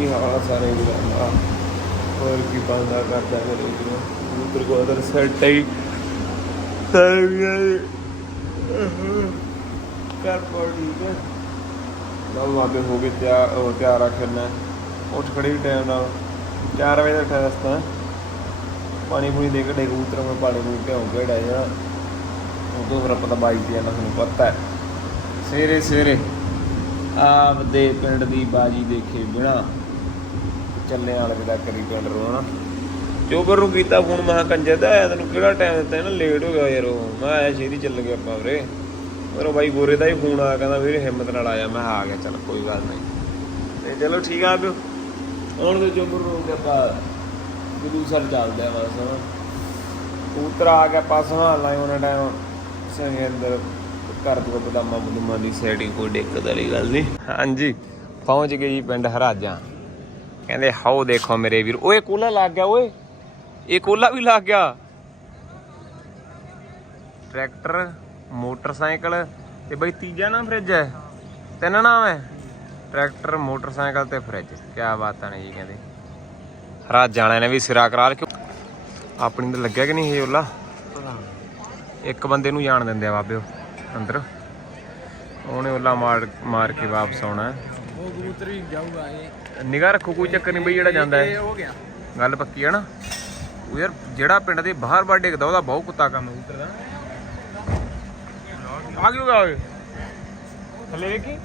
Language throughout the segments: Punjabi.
ਕੀ ਹਾਲ ਸਾਰੇ ਗੁਜ਼ਾਰਾ ਹੋਰ ਕੀ ਬੰਦਾ ਕਰਦਾ ਕਰੇ ਜੀ ਕਬੂਤਰ ਕੋ ਅਦਰ ਸੈਟ ਹੀ ਸਾਰੇ ਕਰ ਪੜ ਠੀਕ ਹੈ ਨਾ ਹੋ ਗਏ ਤਿਆਰ ਉਹ ਤਿਆਰ ਰੱਖਣਾ ਉੱਠ ਖੜੀ ਟਾਈਮ ਨਾਲ। 4 ਵਜੇ ਦਾ ਟੈਸਟ ਹੈ ਪਾਣੀ ਪੂਣੀ ਦੇ ਕੇ ਡੇ ਕਬੂਤਰ ਮੈਂ ਪਾਣੀ ਪੂਣੀ ਤੇ ਹੋਗੇ ਡਾ ਜਾ ਉਦੋਂ ਫਿਰ ਪਤਾ ਬਾਈ ਤੇ ਆਣਾ ਤੁਹਾਨੂੰ ਪਤਾ ਹੈ। ਸਵੇਰੇ ਸਵੇਰੇ ਆਪਦੇ ਪਿੰਡ ਦੀ ਬਾਜੀ ਦੇਖੇ ਬਿਨਾ ਚੱਲੇ ਵਾਲੇ ਦਾ ਕਰੀ ਪਿੰਡ ਰੋਣਾ ਚੋਬਰ ਨੂੰ ਕੀਤਾ ਫੋਨ ਮਹਾ ਕੰਜਰ ਦਾ ਆਇਆ ਤੈਨੂੰ ਕਿਹੜਾ ਟਾਈਮ ਦਿੱਤਾ? ਇਹਨਾਂ ਲੇਟ ਹੋ ਗਿਆ ਯਾਰ ਉਹ। ਮੈਂ ਆਇਆ ਸ਼ੇਰੀ, ਚੱਲ ਗਿਆ ਆਪਾਂ ਵੀਰੇ ਮੇਰਾ ਬਾਈ ਗੋਰੇ ਦਾ ਹੀ ਫੋਨ ਆਇਆ, ਕਹਿੰਦਾ, ਵੀਰੇ, ਹਿੰਮਤ ਨਾਲ ਆਇਆ। ਮੈਂ ਕਿਹਾ, ਆ ਗਿਆ, ਚੱਲ, ਕੋਈ ਗੱਲ ਨਹੀਂ। ਤੇ ਚਲੋ ਠੀਕ ਆ ਬਿਓ ਹੁਣ ਤੇ ਚੋਬਰ ਨੂੰ ਤੇ ਆਪਾਂ ਗੁਰੂ ਸਰ ਚੱਲਦੇ ਆ ਬਸ ਹੁਣ ਕਬੂਤਰ ਆ ਗਿਆ ਪਾਸ ਹਾਲ ਲਾਈ ਉਹਨਾਂ ਟਾਈਮ ਸੰਗੇ ਅੰਦਰ ਕਰ ਦੂਗਾ ਬਦਾਮਾ ਬਦੂਮਾ ਦੀ ਸੈਟਿੰਗ ਕੋਈ ਦਿੱਕਤ ਵਾਲੀ ਗੱਲ ਨਹੀਂ। ਹਾਂਜੀ, ਪਹੁੰਚ ਗਏ ਜੀ ਪਿੰਡ ਹਰਾਜਾਂ। ਕਹਿੰਦੇ, ਹਾਓ ਦੇਖੋ ਮੇਰੇ ਵੀਰ। ਓਏ ਕੂਲਾ ਲੱਗ ਗਿਆ, ਓਏ। ਇਹ ਕੂਲਾ ਵੀ ਲੱਗ ਗਿਆ। ਟਰੈਕਟਰ, ਮੋਟਰਸਾਈਕਲ ਤੇ ਬਈ ਤੀਜਾ ਨਾ ਫ੍ਰਿਜ ਹੈ। ਤਿੰਨ ਨਾਮ ਹੈ। ਟਰੈਕਟਰ, ਮੋਟਰਸਾਈਕਲ ਤੇ ਫ੍ਰਿਜ। ਕੀ ਬਾਤਾਂ ਨੇ ਜੀ, ਕਹਿੰਦੇ। ਹਰਾਜਾਂ ਵਾਲਿਆਂ ਨੇ ਵੀ ਸਿਰਾ ਕਰਾ ਲਿਆ ਆਪਣੀ ਤਾਂ ਲੱਗਿਆ ਕਿ ਨਹੀਂ ਇਹ ਓਲਾ? ਇੱਕ ਬੰਦੇ ਨੂੰ ਜਾਣ ਦਿੰਦੇ ਆ ਬਾਬਿਓ ਅੰਦਰ। ਉਹਨੇ ਓਲਾ ਮਾਰ ਮਾਰ ਕੇ ਵਾਪਸ ਆਉਣਾ। ਉਹ ਕਬੂਤਰ ਵੀ ਜਾਊਗਾ ਇਹ। ਨਿਗਾਹ ਰੱਖੋ ਕੋਈ ਚੱਕਰ ਨਹੀਂ ਬਈ ਜਿਹੜਾ ਜਾਂਦਾ ਹੈ। ਹੋ ਗਿਆ। ਗੱਲ ਪੱਕੀ ਹੈ ਨਾ? ਉਹ ਯਾਰ ਜਿਹੜਾ ਪਿੰਡ ਦੇ ਬਾਹਰ ਬਾਹਰ ਡਿੱਗਦਾ ਉਹਦਾ ਬਹੁਤ ਕੁੱਤਾ ਕੰਮ ਦਾ। ਆ ਗਿਓ ਗਾ ਓਏ ਥੱਲੇ ਵੇਖੀ?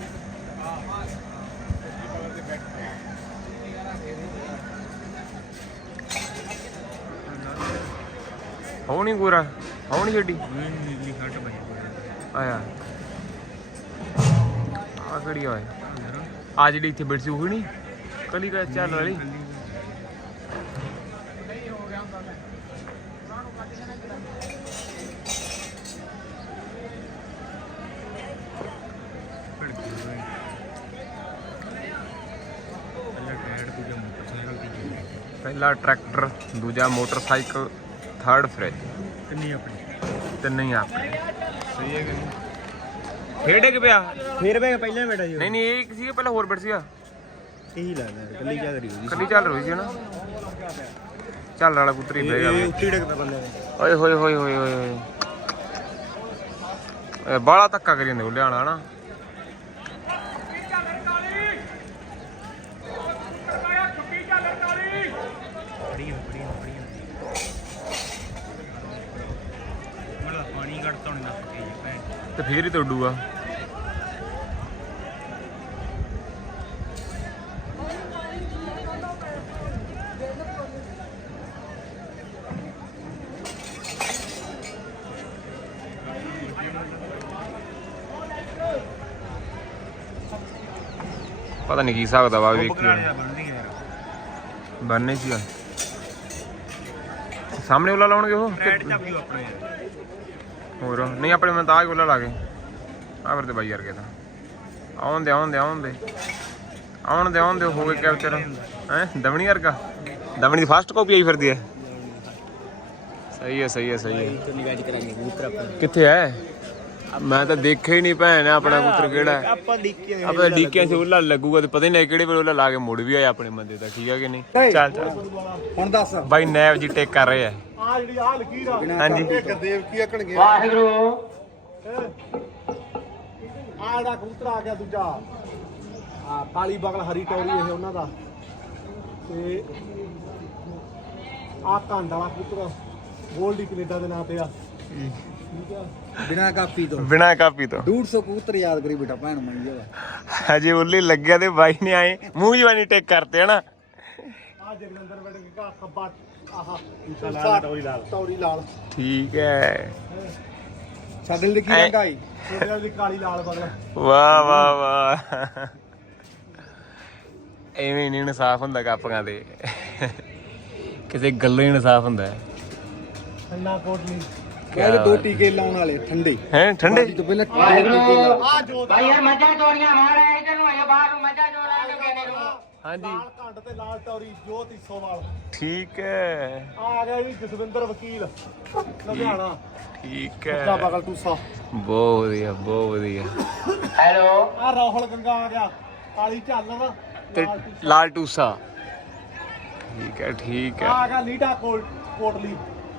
ਹੋ ਨਹੀਂ ਗੋਰਾ ਹੋ ਨਹੀਂ ਛੱਡੀ। ਨੀਲੀ ਹੱਟ ਪਈ ਆਇਆ। ਆ ਕਿਹੜੀ ਓਏ? ਆ ਜਿਹੜੀ ਇੱਥੇ ਬੈਠੀ ਉਹ ਨਹੀਂ ਕਲੀ ਕਾ ਚੱਲ ਵਾਲੀ ਪਹਿਲਾ ਟਰੈਕਟਰ ਦੂਜਾ ਮੋਟਰਸਾਈਕਲ ਥਰਡ ਫ੍ਰਿਜ ਕਿੰਨੀ ਆਪਣੀ। ਤੇ ਨਹੀਂ ਆਪਣੇ। ਸਹੀ ਹੈ ਕਿ ਨਹੀਂ? ਖੇਡੇ ਕਿ ਪਿਆ। ਫੇਰ ਮੈਂ ਪਹਿਲਾਂ ਬੈਠਾ ਜੀ ਨਹੀਂ ਨਹੀਂ ਇਹ ਸੀਗਾ ਪਹਿਲਾਂ ਹੋਰ ਬੈਠ ਸੀਗਾ। ਇਹੀ ਲੱਗਦਾ ਕੱਲੀ ਕੀ ਕਰੀ ਉਹਦੀ ਕੱਲੀ ਚੱਲ ਰਹੀ ਸੀ ਨਾ? ਚੱਲ ਵਾਲਾ ਪੁੱਤਰੀ ਬਹਿ ਇਹ ਗਿਆ ਉੱਚੀ ਡਿੱਗਦਾ ਬੰਦੇ ਓਏ ਹੋਏ ਹੋਏ ਹੋਏ ਹੋਏ ਹੋਏ। ਇਹ ਬਾਲਾ ਧੱਕਾ ਕਰੀ ਜਾਂਦੇ ਉਹ ਲਿਆਣਾ ਹਨਾ? ਤੇ ਫੇਰ ਹੀ ਤੋੜੂਗਾ। ਪਤਾ ਨਹੀਂ ਕੀ ਹਿਸਾਬ ਦਾ ਵਾ ਵੇਖੀ ਯਾਰ। ਬੰਨੇ ਸੀਗਾ ਸਾਹਮਣੇ ਵਾਲਾ ਲਾਉਣਗੇ ਉਹ? ਕਿ- ਰੈਡ ਚੱਪ ਜੂ ਆਪਣਾ ਯਾਰ ਹੋਰ ਨਹੀਂ ਆਪਣੇ ਮੈਂ ਤਾਂ ਗੋਲਾ ਲਾ ਕੇ। ਆ ਫਿਰ ਤੇ ਬਾਈ ਵਰਗੇ ਤਾਂ ਆਉਣ ਦੇ ਆਉਣ ਦੇ ਆਉਣ ਦੇ ਆਉਣ ਦੇ ਆਉਣ ਦੇ ਹੋ ਗਏ ਕੈਪਚਰ ਹੈ? ਦਮਣੀ ਵਰਗਾ। ਦਮਣੀ ਦੀ ਫਾਸਟ ਕਾਪੀ ਆਈ ਫਿਰਦੀ ਹੈ। ਸਹੀ ਹੈ ਸਹੀ ਹੈ ਸਹੀ ਹੈ। ਕਿੱਥੇ ਹੈ? ਮੈਂ ਤਾਂ ਦੇਖਿਆ ਹੀ ਨਹੀਂ ਭੈਣ ਆਪਣਾ ਪੁੱਤਰ ਕਿਹੜਾ ਹੈ? ਆਪਾਂ ਡਿੱਕੀ ਆਪਾਂ ਡੀਕਿਆਂ 'ਚ ਉਹਲਾ ਲੱਗੂਗਾ ਤੇ ਪਤਾ ਹੀ ਨਹੀਂ ਕਿਹੜੇ ਵੇਲੇ ਉਹਲਾ ਲਾ ਕੇ ਮੁੜ ਵੀ ਆਇਆ ਆਪਣੇ ਬੰਦੇ ਦਾ ਠੀਕ ਹੈ ਕਿ ਨਹੀਂ? ਚੱਲ ਚੱਲ। ਹੁਣ ਦੱਸ। ਬਾਈ ਨੈਬ ਜੀ ਟੇਕ ਕਰ ਰਹੇ ਆ ਆ ਜਿਹੜੀ ਆ ਲਕੀਰ ਆ ਹਾਂਜੀ। ਗੁਰਦੇਵ ਕੀ ਆਕਣਗੇ ਵਾਹਿਗੁਰੂ। ਆ ਜਿਹੜਾ ਕਬੂਤਰ ਆ ਗਿਆ ਦੂਜਾ। ਆ ਕਾਲੀ ਬਗਲ ਹਰੀ ਟੌਰੀ ਇਹ ਉਹਨਾਂ ਦਾ। ਤੇ ਆ ਕੰਡ ਵਾਲਾ ਕਬੂਤਰ ਗੋਲਡੀ ਕੈਨੇਡਾ ਦੇ ਨਾਂ ਤੇ ਆ। ਠੀਕ ਆ ਬਿਨਾ ਕਾਪੀ ਤੋਂ। ਬਿਨਾ ਕਾਪੀ ਤੋਂ। 150 ਕਬੂਤਰ ਯਾਦ ਕਰੀ ਬੇਟਾ ਭੈਣ ਮੰਗੀ ਦਾ ਹਜੇ ਉੱਲੀ ਲੱਗਿਆ ਤੇ ਬਾਈ ਨੇ ਆਏ ਮੂੰਹ ਜਵਾਨੀ ਟੇਕ ਕਰਤੇ ਹਨਾ? ਆ ਜਗਨੰਦਰ ਬੈਠ ਕੇ ਕਾ ਖੱਬਾ ਆਹਾ ਲਾਲ ਟੌਰੀ ਲਾਲ। ਟੌਰੀ ਲਾਲ। ਠੀਕ ਹੈ। ਸਾਡੇ ਲਈ ਕੀ ਐ- ਰੰਗਾਈ? ਛੋਟੇ ਵਾਲੀ ਕਾਲੀ ਲਾਲ ਬਗਲ। ਵਾਹ ਵਾਹ ਵਾਹ। ਐਵੇਂ ਨਹੀਂ ਇਨਸਾਫ ਹੁੰਦਾ ਕਾਪੀਆਂ ਦੇ ਕਿਸੇ ਗੱਲੋਂ ਹੀ ਇਨਸਾਫ ਹੁੰਦਾ। ਹੈ ਠੰਡਾ ਕੋਟਲੀ। ਇਹਦੇ ਦੋ ਟੀਕੇ ਲਾਉਣ ਵਾਲੇ ਠੰਡੇ। ਹੈ ਠੰਡੇ? ਤੋਂ ਪਹਿਲਾਂ ਟੀਕੇ ਲਾ ਆ ਜੋਤ ਭਾਈ ਯਾਰ ਮੱਝਾਂ ਚੋਰੀਆਂ ਮਾਰਾ ਇਧਰ ਨੂੰ ਆਇਆ ਬਾਹਰ ਨੂੰ ਮੱਝਾਂ ਚੋਰਾਂ ਨੂੰ ਕਹਿੰਦੇ ਨੂੰ। ਹਾਂਜੀ। ਲਾਲ ਘੰਟ ਤੇ ਲਾਲ ਟੌਰੀ ਜੋਤ ਈਸੋਵਾਲ। ਠੀਕ ਹੈ। ਆ ਗਿਆ ਜੀ ਜਸਵਿੰਦਰ ਵਕੀਲ ਲੁਧਿਆਣਾ। ਠੀਕ ਦਾ ਹੈ ਬਗਲ ਟੂਸਾ। ਬਹੁਤ ਵਧੀਆ ਬਹੁਤ ਵਧੀਆ। ਹੈਲੋ। ਆ ਰਾਹੁਲ ਗੰਗਾ ਆ ਗਿਆ ਕਾਲੀ ਝਾਲਰ ਤੇ ਲਾਲ ਟੂਸਾ। ਠੀਕ ਹੈ ਠੀਕ ਹੈ। ਆ ਗਿਆ ਲੀਡਾ ਕੋਟ ਕੋਟਲੀ।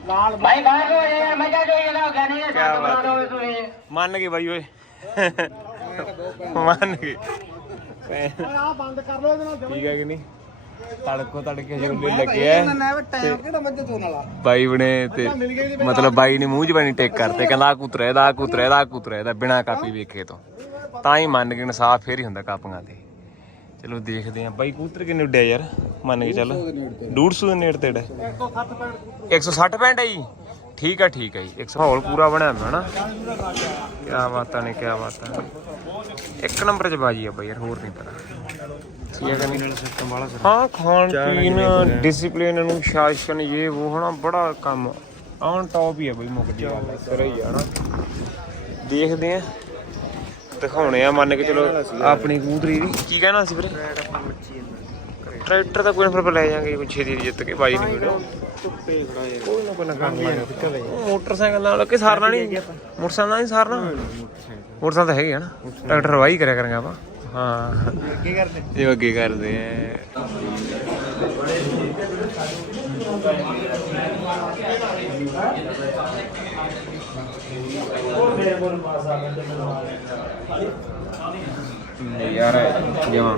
ਲਾਲ ਭਾਈ ਬਾਹਰ ਜੋ ਗਾਣੇ ਤੁਸੀਂ। ਮੰਨ ਗਏ ਬਾਈ ਓਏ। ਮੰਨ ਗਏ ਆ ਬੰਦ ਕਰ ਲੋ ਇਹਦੇ ਨਾਲ। ਠੀਕ ਹੈ ਕਿ ਨਹੀਂ? ਤੜਕੋ ਤੜਕੇ ਜੁਲੇ ਲੱਗੇ ਆ। ਨਾ ਟਾਈਮ ਕਿਹੜਾ ਮੱਝ ਚੋਣ ਵਾਲਾ? ਬਾਈ ਬਣੇ ਤੇ ਮਤਲਬ ਬਾਈ ਨੇ ਮੂੰਹ ਜਵਾਨੀ ਟੇਕ ਕਰਤੇ ਕਹਿੰਦਾ ਆ ਕੁਤਰਾ ਇਹਦਾ ਆ ਕੁਤਰਾ ਇਹਦਾ ਆ ਕੁਤਰਾ ਇਹਦਾ ਬਿਨਾ ਕਾਪੀ ਵੇਖੇ ਤੋਂ। ਤਾਂ ਹੀ ਮੰਨ ਗਏ ਇਨਸਾਫ ਫੇਰ ਹੀ ਹੁੰਦਾ ਕਾਪੀਆਂ ਤੇ। ਚਲੋ ਦੇਖਦੇ ਆਂ ਬਾਈ ਕੂਤਰ ਕਿੰਨੇ ਉੱਡਿਆ ਯਾਰ? ਮੰਨ ਕੇ ਚੱਲ। 150 ਦੇ ਨੇੜੇ ਤੇੜਾ। 160 ਪੈਂਟ 160 ਪੈਂਟ ਹੈ ਜੀ। ਠੀਕ ਹੈ ਠੀਕ ਹੈ ਜੀ। 100 ਹੌਲ ਪੂਰਾ ਬਣਿਆ ਹੋਇਆ ਨਾ। ਕੀ ਬਾਤਾਂ ਨੇ ਕੀ ਬਾਤਾਂ ਇੱਕ ਨੰਬਰ 'ਚ ਬਾਜੀ ਆ ਬਾਈ ਯਾਰ ਹੋਰ ਨਹੀਂ ਪਤਾ। ਠੀਕ ਹੈ ਕਿ ਨਹੀਂ ਸਿਸਟਮ ਵਾਲਾ ਹਾਂ ਖਾਣ ਪੀਣ ਡਿਸਪਲਿਨ ਨੂੰ ਸ਼ਾਸਨ ਇਹ ਉਹ ਹਨਾ ਬੜਾ ਕੰਮ। ਆਨ ਟੌਪ ਹੀ ਆ ਬਈ ਮੁੱਕ ਦੀ ਗੱਲ ਸਿਰ ਹੀ ਆ ਨਾ। ਦੇਖਦੇ ਆ ਦਿਖਾਉਣੇ ਆ ਮੰਨ ਕੇ ਚਲੋ ਆਪਣੀ ਕੂਦਰੀ ਦੀ। ਕੀ ਕਹਿਣਾ ਸੀ ਵੀਰੇ? ਟਰੈਕਟਰ ਤਾਂ ਕੋਈ ਨਾ ਫਿਰ ਲੈ ਜਾਾਂਗੇ ਕੋਈ ਛੇਤੀ ਜਿੱਤ ਕੇ ਬਾਜੀ ਨਹੀਂ ਵੀਡੀਓ ਕੋਈ ਨਾ ਕੋਈ ਨਾ ਕਰ ਲਾਂਗੇ। ਉਹ ਮੋਟਰਸਾਈਕਲ ਨਾਲ ਕਿ ਸਾਰਨਾ ਨਹੀਂ ਮੋਟਰਸਾਈਕਲ ਨਾਲ ਨਹੀਂ ਸਾਰਨਾ? ਮੋਟਰਸਾਈਕਲ। ਤਾਂ ਹੈਗੇ ਆ ਨਾ। ਟਰੈਕਟਰ ਵਾਹੀ ਕਰਿਆ ਕਰਾਂਗੇ ਆਪਾਂ। ਹਾਂ। ਕੀ ਕਰਦੇ। ਇਹ ਅੱਗੇ ਕਰਦੇ ਆ। ਯਾਰ ਜਮਾ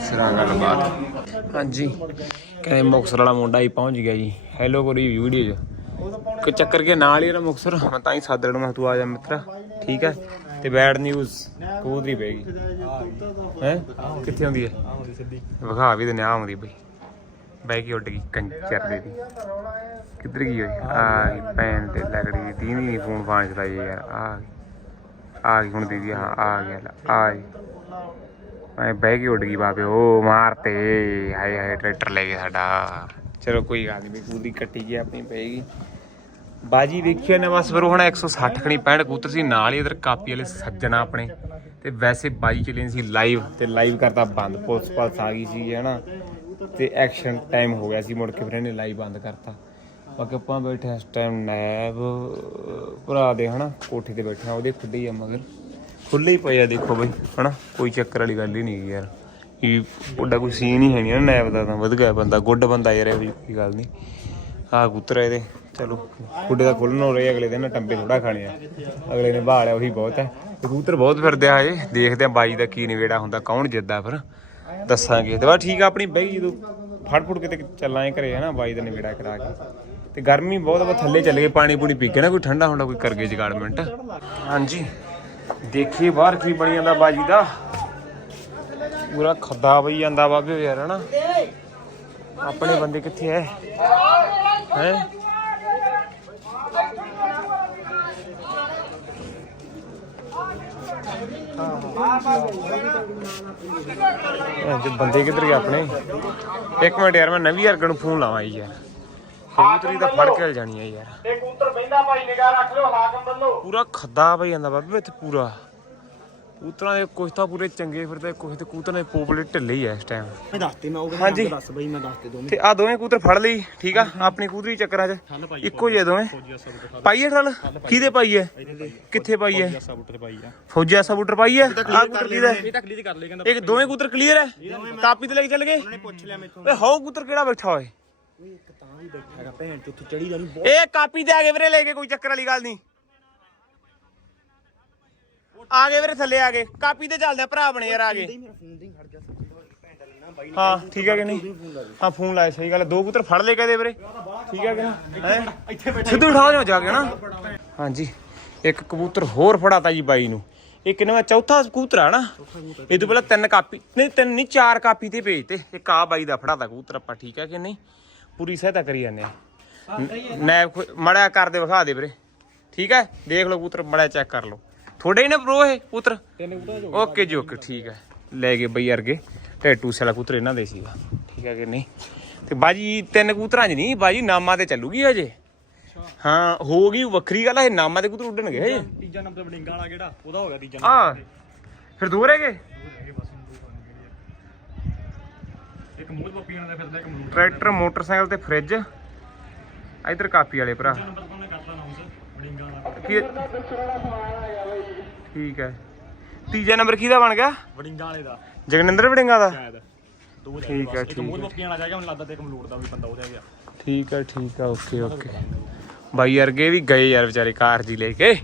ਸਿਰਾ ਗੱਲਬਾਤ ਹਾਂਜੀ, ਕਹਿੰਦੇ ਮੁਕਸਰ ਵਾਲਾ ਮੁੰਡਾ ਹੀ ਪਹੁੰਚ ਗਿਆ ਜੀ। ਹੈਲੋ ਕਰੀ ਵੀਡੀਓ 'ਚ। ਕਿ ਚੱਕਰ ਕੇ ਨਾਲ ਹੀ ਨਾ ਮੁਕਸਰ ਮੈਂ ਤਾਂ ਹੀ ਸਾਦੜ ਮੈਂ ਤੂੰ ਆ ਜਾ ਮਿੱਤਰਾ। ਠੀਕ ਹੈ ਤੇ ਬੈਡ ਨਿਊਜ਼ ਕਬੂਤਰੀ ਪੈਗੀ ਹੈ? ਕਿੱਥੇ ਆਉਂਦੀ ਹੈ ਵਿਖਾ ਵੀ ਤੇ ਨਿਆ ਆਉਂਦੀ ਬਈ। ਬਹਿ ਕੇ ਉੱਡ ਗਈ ਕੰਚਰ ਦੇ ਦੀ। ਕਿੱਧਰ ਗਈ ਹੋਈ ਆ ਗਈ ਤੇ ਲਗੜੀ ਦੀ ਨਹੀਂ ਫੋਨ ਫਾਨ ਚਲਾਈ ਯਾਰ ਆ ਆ ਗਈ ਹੁਣ ਦੀਦੀ ਹਾਂ ਆ ਗਿਆ ਆ ਗਈ। ਮੈਂ ਬਹਿ ਕੇ ਉੱਡ ਗਈ ਬਾਬੇ ਉਹ ਮਾਰਤੇ। ਹਾਏ ਹਾਏ, ਟਰੈਕਟਰ ਲੈ ਗਿਆ ਸਾਡਾ। ਚਲੋ ਕੋਈ ਗੱਲ ਨਹੀਂ ਪੂਰੀ ਕੱਟੀ ਗਈ ਆਪਣੀ ਪਏਗੀ ਬਾਜੀ ਦੇਖਿਆ ਨਾ ਬਸ, ਫਿਰ ਉਹ ਹੁਣ 160 ਖਣੀ 65 ਕਬੂਤਰ ਸੀ, ਨਾਲ ਹੀ ਇਧਰ ਕਾਪੀ ਵਾਲੇ ਸੱਜਣਾ ਆਪਣੇ। ਤੇ ਵੈਸੇ ਬਾਜੀ ਚੱਲੀ ਸੀ ਲਾਈਵ ਤੇ ਲਾਈਵ ਕਰਤਾ ਬੰਦ ਪੁਲਿਸ ਪਾਸ ਆ ਗਈ ਸੀ ਹੈ ਨਾ ਤੇ ਐਕਸ਼ਨ ਟਾਈਮ ਹੋ ਗਿਆ ਸੀ, ਮੁੜ ਕੇ ਫਿਰ ਇਹਨੇ ਲਾਈ ਬੰਦ ਕਰਤਾ। ਬਾਕੀ ਆਪਾਂ ਬੈਠੇ ਇਸ ਟਾਈਮ ਨੈਬ ਭਰਾ ਦੇ ਹਨਾ, ਕੋਠੇ ਤੇ ਬੈਠੇ ਆ ਉਹਦੇ ਖੁੱਲੇ ਹੀ ਆ ਮਗਰ। ਖੁੱਲੇ ਹੀ ਪਏ ਆ, ਦੇਖੋ ਬਈ, ਹਨਾ, ਕੋਈ ਚੱਕਰ ਵਾਲੀ ਗੱਲ ਹੀ ਨਹੀਂ ਯਾਰ। ਇਹ ਉਹਦਾ ਕੋਈ ਸੀਨ ਹੀ ਹੈ ਨਹੀਂ ਨਾ ਨੈਬ ਦਾ ਤਾਂ ਵਧ ਗਿਆ ਬੰਦਾ, ਗੁੱਡ ਬੰਦਾ ਯਾਰ, ਇਹ ਕੋਈ ਗੱਲ ਨਹੀਂ। ਆ ਕਬੂਤਰ ਆ ਇਹਦੇ, ਚਲੋ ਗੁੱਡੇ ਦਾ ਖੁੱਲਣ ਹੋ ਰਹੇ ਅਗਲੇ ਦਿਨ ਟੰਬੇ ਥੋੜਾ ਖਾਣੇ ਆ। ਅਗਲੇ ਨੇ ਬਾਹਲਿਆ ਉਹੀ ਬਹੁਤ ਹੈ ਕਬੂਤਰ ਬਹੁਤ ਫਿਰਦੇ ਆ ਹਜੇ ਦੇਖਦੇ ਆ ਬਾਈ ਦਾ ਕੀ ਨਿਵੇੜਾ ਹੁੰਦਾ, ਕੌਣ ਜਿੱਤਦਾ ਫਿਰ। ਦੱਸਾਂਗੇ। ਤੇ ਬਾ ਠੀਕ ਆ, ਆਪਣੀ ਬਈ ਜਦੋਂ ਫੜ ਫੁੜ ਕੇ ਤੇ ਚੱਲਾਂਗੇ ਘਰੇ, ਹਨਾ, ਬਾਈ ਦਾ ਨਿਵੇੜਾ ਕਰਾ ਕੇ। ਤੇ ਗਰਮੀ ਬਹੁਤ ਆ ਥੱਲੇ ਚੱਲ ਗਏ, ਪਾਣੀ ਪੂਣੀ ਪੀ ਕੇ ਨਾ, ਕੋਈ ਠੰਡਾ ਹੁੰਦਾ, ਕੋਈ ਕਰ ਕਰਗੇ ਜਗਾੜਮੈਂਟ ਹਾਂਜੀ, ਦੇਖੀਏ ਬਾਹਰ ਕੀ ਬਣੀ ਜਾਂਦਾ ਬਾਜੀ ਦਾ। ਪੂਰਾ ਖੱਦਾ ਪਈ ਜਾਂਦਾ ਬਾਬੇ ਯਾਰ, ਹਨਾ। ਆਪਣੇ ਬੰਦੇ ਕਿੱਥੇ ਐ? ਹੈ? ਅੱਜ ਬੰਦੇ ਕਿੱਧਰ ਗਏ ਆਪਣੇ? ਇੱਕ ਮਿੰਟ ਯਾਰ ਮੈਂ ਨਵੀਂ ਅਰਗਣ ਨੂੰ ਫੋਨ ਲਾਵਾਂ ਯਾਰ। ਕਬੂਤਰੀ ਤਾਂ ਫੜ ਕੇ ਜਾਣੀ ਹੈ ਯਾਰ। ਤੇ ਕੂਤਰ ਬੈਂਦਾ ਭਾਈ ਨਿਗਾਹ ਰੱਖ ਲਿਓ ਹਾਕਮ ਵੱਲੋਂ ਪੂਰਾ ਖੱਦਾ ਪਈ ਜਾਂਦਾ ਬਾਬੇ ਇੱਥੇ ਪੂਰਾ। ਕਬੂਤਰਾਂ ਦੇ ਕੁਝ ਤਾਂ ਪੂਰੇ ਚੰਗੇ ਫਿਰਦੇ ਕੁਝ ਤੇ ਕਬੂਤਰਾਂ ਦੇ ਪੋਪਲੇ ਢਿੱਲੇ ਹੀ ਐ ਇਸ ਟਾਈਮ ਮੈਂ ਦੱਸਤੇ ਮੈਂ ਉਹ ਹਾਂਜੀ। ਦੱਸ ਬਈ ਮੈਂ ਦੱਸਤੇ ਦੋ ਤੇ ਆ ਦੋਵੇਂ ਕਬੂਤਰ ਫੜ ਲਈ ਠੀਕ ਆ? ਆਪਣੀ ਕਬੂਤਰੀ ਚੱਕਰਾਂ 'ਚ ਇੱਕੋ ਜਿਹੇ ਦੋਵੇਂ। ਪਾਈਏ ਠਲ ਕਿਹਦੇ ਪਾਈਏ ਕਿੱਥੇ ਪਾਈਏ ਸਾਬੂਟਰ ਪਾਈ ਆ। ਫੌਜੀ ਐਸਾ ਬੂਟਰ ਪਾਈਏ ਆ ਕਬੂਤਰ ਕਿਹਦਾ ਤਾਂ ਕਲੀਅਰ ਕਰ ਲੈ ਕਹਿੰਦਾ ਇੱਕ ਦੋਵੇਂ ਕਬੂਤਰ ਕਲੀਅਰ ਹੈ ਕਾਪੀ ਤੇ ਲੈ ਕੇ ਚੱਲ ਗਏ? ਪੁੱਛ ਲਿਆ ਮੈਥੋਂ। ਓਏ ਹੋ ਕਬੂਤਰ ਕਿਹੜਾ ਬੈਠਾ ਓਏ ਇੱਕ ਤਾਂ ਵੀ ਬੈਠਾ ਹੈਗਾ ਭੈਣ ਤੇ ਉੱਥੇ ਚੜੀ ਦਾ ਨਹੀਂ ਇਹ ਕਾਪੀ ਤੇ ਆ ਗਏ ਵੀਰੇ ਲੈ ਕੇ ਕੋਈ ਚੱਕਰ ਵਾਲੀ ਗੱਲ ਨਹੀਂ। ਆ ਗਏ ਵੀਰੇ ਥੱਲੇ ਆ ਗਏ। ਕਾਪੀ ਤੇ ਚੱਲਦੇ ਆ ਭਰਾ ਬਣੇ ਯਾਰ ਆ ਗਏ। ਮੇਰਾ ਫੋਨ ਦੇ ਖੜ ਗਿਆ ਭੈਣ ਦਾ ਲੈਣਾ ਬਾਈ ਹਾਂ ਠੀਕ ਹੈ ਕਿ ਨਹੀਂ? ਹਾਂ ਫੋਨ ਲਾਇਆ ਸਹੀ ਗੱਲ ਹੈ। ਦੋ ਕਬੂਤਰ ਫੜ ਲੈ ਕਹਦੇ ਵੀਰੇ। ਠੀਕ ਹੈ ਕਿ ਨਹੀਂ? ਹੈ? ਇੱਥੇ ਬੈਠੇ ਸਿੱਧੂ ਉਠਾ ਦਿਓ ਜਾ ਕੇ ਨਾ ਹਾਂਜੀ ਇੱਕ ਕਬੂਤਰ ਹੋਰ ਫੜਾਤਾ ਜੀ ਬਾਈ ਨੂੰ। ਇਹ ਕਿੰਨਾ ਚੌਥਾ ਕਬੂਤਰ ਆ ਨਾ। ਇਹ ਤੋਂ ਪਹਿਲਾਂ ਤਿੰਨ ਕਾਪੀ ਨਹੀਂ ਤਿੰਨ ਨਹੀਂ ਚਾਰ ਕਾਪੀ ਤੇ ਭੇਜਤੇ ਇੱਕ ਆ ਬਾਈ ਦਾ ਫੜਾਤਾ ਕਬੂਤਰ ਆਪਾਂ ਠੀਕ ਹੈ ਕਿ ਨਹੀਂ? ਪੂਰੀ ਸਹਾਇਤਾ ਕਰੀ ਜਾਂਦੇ ਆ। ਨੈਬ ਮੜਿਆ ਕਰ ਦੇ ਵਿਖਾ ਦੇ ਵੀਰੇ। ਠੀਕ ਹੈ? ਦੇਖ ਲਓ ਕਬੂਤਰ ਮੜਿਆ ਚੈੱਕ ਕਰ ਲਓ। ਥੋੜੇ ਹੀ ਨੇ ਬਰੋ ਇਹ ਕਬੂਤਰ ਓਕੇ ਜੀ ਓਕੇ ਠੀਕ ਹੈ। ਲੈ ਗਏ ਬਈ ਅਰਗੇ। ਟੈਟੂ ਵਾਲਾ ਕਬੂਤਰ ਇਹਨਾਂ ਦੇ ਸੀਗਾ। ਠੀਕ ਹੈ ਕਿ ਨਹੀਂ? ਤੇ ਬਾਜੀ ਤਿੰਨ ਕਬੂਤਰਾਂ 'ਚ ਨਹੀਂ ਬਾਜੀ ਨਾਮਾਂ ਤੇ ਚੱਲੂਗੀ ਹਜੇ। ਹਾਂ ਹੋ ਗਈ ਵੱਖਰੀ ਗੱਲ ਹੈ ਨਾਮਾਂ ਦੇ ਕਬੂਤਰ ਉੱਡਣਗੇ ਹਜੇ। ਤੀਜਾ ਨੰਬਰ ਬਡਿੰਗਾ ਵਾਲਾ ਕਿਹੜਾ? ਉਹਦਾ ਹੋ ਗਿਆ ਤੀਜਾ ਹਾਂ ਫਿਰ ਦੋ ਰਹਿ ਗਏ? ਇੱਕ ਮੂਲ ਪੱਪੀਆਂ ਦਾ ਫਿਰਦਾ ਇੱਕ ਮਰੂਦ ਟਰੈਕਟਰ ਮੋਟਰਸਾਈਕਲ ਤੇ ਫ੍ਰਿਜ। ਇਧਰ ਕਾਪੀ ਵਾਲੇ ਭਰਾ। ਨੰਬਰ ਕੋਨੇ ਕਰਤਾ ਨਾ ਉਸ ਬਡਿੰਗਾ ਵਾਲਾ। ਕੀ ਠੀਕ ਹੈ। ਤੀਜਾ ਨੰਬਰ ਕਿਹਦਾ ਬਣ ਗਿਆ? ਬਡਿੰਗਾ ਵਾਲੇ ਦਾ। ਜਗਨਿੰਦਰ ਵੜਿੰਗਾ ਦਾ? ਸ਼ਾਇਦ। ਦੋ ਠੀਕ ਹੈ, ਠੀਕ ਹੈ। ਬੱਕੀਆਂ ਵਾਲਾ ਜਾਏਗਾ ਮੈਨੂੰ ਲੱਗਦਾ ਤੇ ਇੱਕ ਮਲੂਟ ਦਾ ਵੀ ਬੰਦਾ ਹੋ ਜਾਏਗਾ ਠੀਕ ਹੈ ਠੀਕ ਹੈ ਓਕੇ ਓਕੇ। ਬਾਈ ਵਰਗੇ ਵੀ ਗਏ ਯਾਰ ਵਿਚਾਰੇ ਕਾਰ ਜੀ ਲੈ ਕੇ।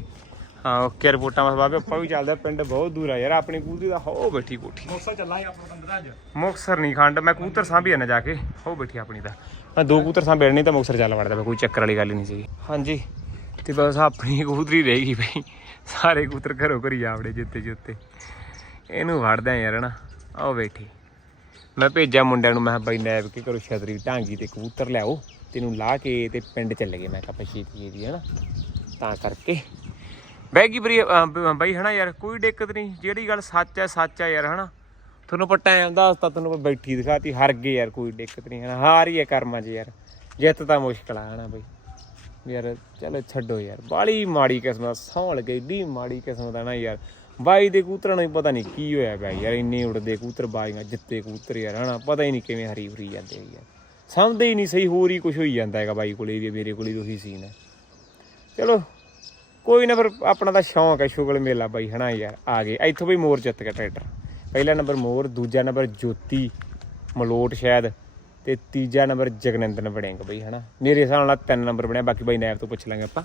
ਹਾਂ ਓਕੇ ਰਿਪੋਰਟਾਂ ਬਸ ਬਾਬੇ ਆਪਾਂ ਵੀ ਚੱਲਦੇ ਪਿੰਡ ਬਹੁਤ ਦੂਰ ਆ ਯਾਰ ਆਪਣੀ ਕੂਦੀ ਦਾ ਹੋ ਬੈਠੀ ਕੋਠੀ। ਮੋਸਾ ਚੱਲਾਂਗੇ ਆਪਣਾ ਬੰਦਾ ਅੱਜ। ਮੁਕਸਰ ਨਹੀਂ ਖੰਡ ਮੈਂ ਕੂਤਰ ਸਾਂਭੀ ਨਾ ਜਾ ਕੇ। ਹੋ ਬੈਠੀ ਆਪਣੀ ਦਾ ਮੈਂ ਦੋ ਕੂਤਰ ਸਾਂਭੇ ਨਹੀਂ ਤਾਂ ਮੁਕਸਰ ਚੱਲ ਵੜਦਾ ਕੋਈ ਚੱਕਰ ਵਾਲੀ ਗੱਲ ਨਹੀਂ ਸੀ ਹਾਂਜੀ ਤੇ ਬਸ ਆਪਣੀ ਕਬੂਤਰੀ ਰਹਿ ਗਈ ਬਈ। ਸਾਰੇ ਕਬੂਤਰ ਘਰੋਂ ਘਰੀ ਆਵੜੇ ਜਿੱਤੇ ਜਿੱਤੇ। ਇਹਨੂੰ ਵੜਦਾ ਯਾਰ ਨਾ ਆਓ ਬੈਠੀ। ਮੈਂ ਭੇਜਿਆ ਮੁੰਡਿਆਂ ਨੂੰ, ਮੈਂ ਕਿਹਾ ਬਾਈ ਨੈਬ ਕੇ ਕਰੋ ਛਤਰੀ ਢਾਂਗੀ ਤੇ ਕਬੂਤਰ ਲਿਆਓ ਤੈਨੂੰ ਲਾ ਕੇ ਤੇ ਪਿੰਡ ਚੱਲ ਗਏ। ਮੈਂ ਕਿਹਾ ਪਛੀਤੀ ਦੀ ਹਨਾ। ਤਾਂ ਕਰਕੇ। ਬਹਿ ਗਈ ਬਰੀ ਅਹ ਬ- ਬਾਈ ਹਨਾ ਯਾਰ, ਕੋਈ ਦਿੱਕਤ ਨਹੀਂ। ਜਿਹੜੀ ਗੱਲ ਸੱਚ ਹੈ ਸੱਚ ਹੈ ਯਾਰ ਹਨਾ। ਤੁਹਾਨੂੰ ਪਰ ਟਾਈਮ ਦੱਸਤਾ ਤੁਹਾਨੂੰ ਮੈਂ ਬੈਠੀ ਦਿਖਾਤੀ, ਹਾਰ ਗਏ ਯਾਰ, ਕੋਈ ਦਿੱਕਤ ਨਹੀਂ ਹਨਾ। ਹਾਰ ਹੀ ਹੈ ਕਰਮਾਂ 'ਚ ਯਾਰ। ਜਿੱਤ ਤਾਂ ਮੁਸ਼ਕਲ ਆ ਹਨਾ ਬਈ। ਯਾਰ, ਚਲੋ ਛੱਡੋ ਯਾਰ। ਬਾਲੀ ਮਾੜੀ ਕਿਸਮਤ ਸੌਣ ਗਈ ਢੀ ਮਾੜੀ ਕਿਸਮਤ ਆ ਨਾ ਯਾਰ। ਬਾਈ ਦੇ ਕੂਤਰਾਂ ਨੂੰ ਪਤਾ ਨਹੀਂ ਕੀ ਹੋਇਆ ਪਿਆ ਯਾਰ, ਇੰਨੇ ਉੜਦੇ ਕੂਤਰ, ਬਾਈਆਂ ਜਿੱਤੇ ਕੂਤਰ ਯਾਰ, ਹਨਾ? ਪਤਾ ਹੀ ਨਹੀਂ ਕਿਵੇਂ ਹਰੀ ਫਰੀ ਜਾਂਦੇ ਯਾਰ। ਸਮਝਦੇ ਹੀ ਨਹੀਂ ਸਹੀ, ਹੋਰ ਹੀ ਕੁਝ ਹੋਈ ਜਾਂਦਾ ਹੈਗਾ ਬਾਈ ਕੋਲੇ, ਵੀ ਮੇਰੇ ਕੋਲੇ ਵੀ ਉਹੀ ਸੀਨ ਹੈ ਚਲੋ, ਕੋਈ ਨਾ ਫਿਰ ਆਪਣਾ ਤਾਂ ਸ਼ੌਂਕ ਹੈ ਸ਼ੁਗਲ ਮੇਲਾ ਬਾਈ, ਹਨਾ ਯਾਰ? ਆ ਗਏ। ਇੱਥੋਂ ਵੀ ਮੋਰ ਜਿੱਤ ਗਿਆ ਟਰੈਕਟਰ। ਪਹਿਲਾ ਨੰਬਰ ਮੋਰ, ਦੂਜਾ ਨੰਬਰ ਜੋਤੀ, ਮਲੋਟ ਸ਼ਾਇਦ। ਤੇ ਤੀਜਾ ਨੰਬਰ ਜਗਨੰਦਨ ਵੜਿੰਗ ਬਈ ਹਨਾ? ਮੇਰੇ ਹਿਸਾਬ ਨਾਲ ਤਿੰਨ ਨੰਬਰ ਬਣਿਆ ਬਾਕੀ ਬਾਈ ਨੈਬ ਤੋਂ ਪੁੱਛ ਲਾਂਗੇ ਆਪਾਂ।